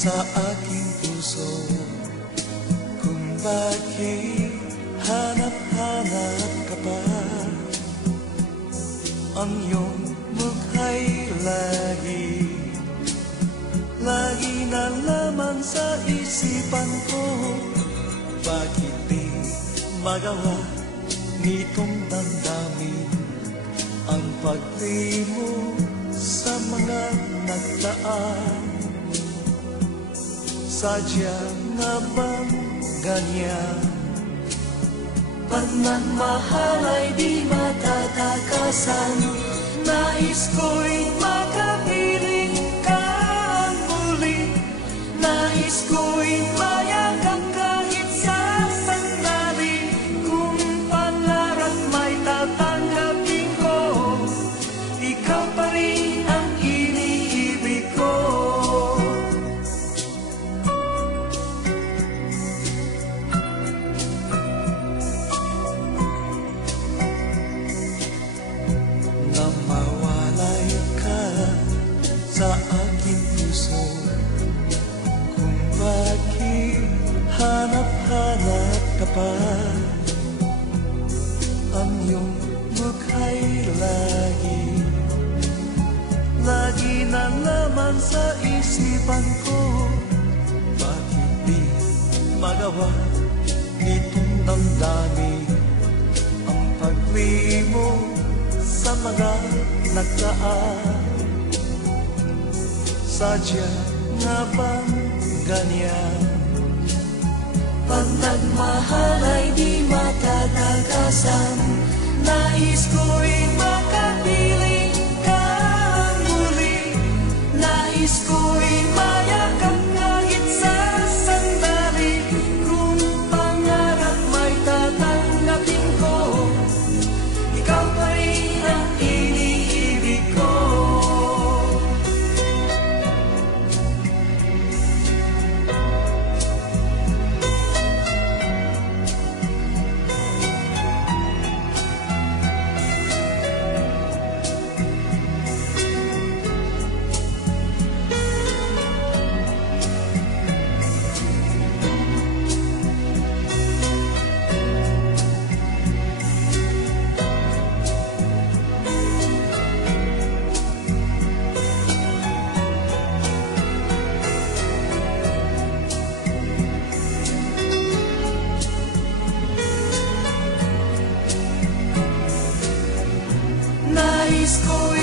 sa aking puso. Kung bakit hanap-hanap ka pa, ang iyong mukha'y lagi na laman sa isipan ko. Bakit di magawa nitong damdamin ang pagtingin mo sa mga nagdaan? Sadya nga bang ganyan? Pagmamahal ay di matatakasan. Nais ko'y makapiling ka muli. Nais ko'y mayakap kahit sa sandali. Kung pangarap may tatanggapin ko, ikaw pa rin ang iniibig ko. Nang mawalay ka sa aking puso, kung bakit hanap-hanap ka pa, ang iyong mukha'y lagi na laman sa isipan ko. Bakit di magawa nitong damdamin ang paglimo sa mga nagdaan? Sadya nga bang ganyan? Pag nagmahal ay di matatagasan. Nais ko'y makapiling ka muli. Nais ko'y mayakap kahit sa sandali. Kung pangarap may tatanggapin ko, ikaw pa rin ang iniibig ko. Nais ko'y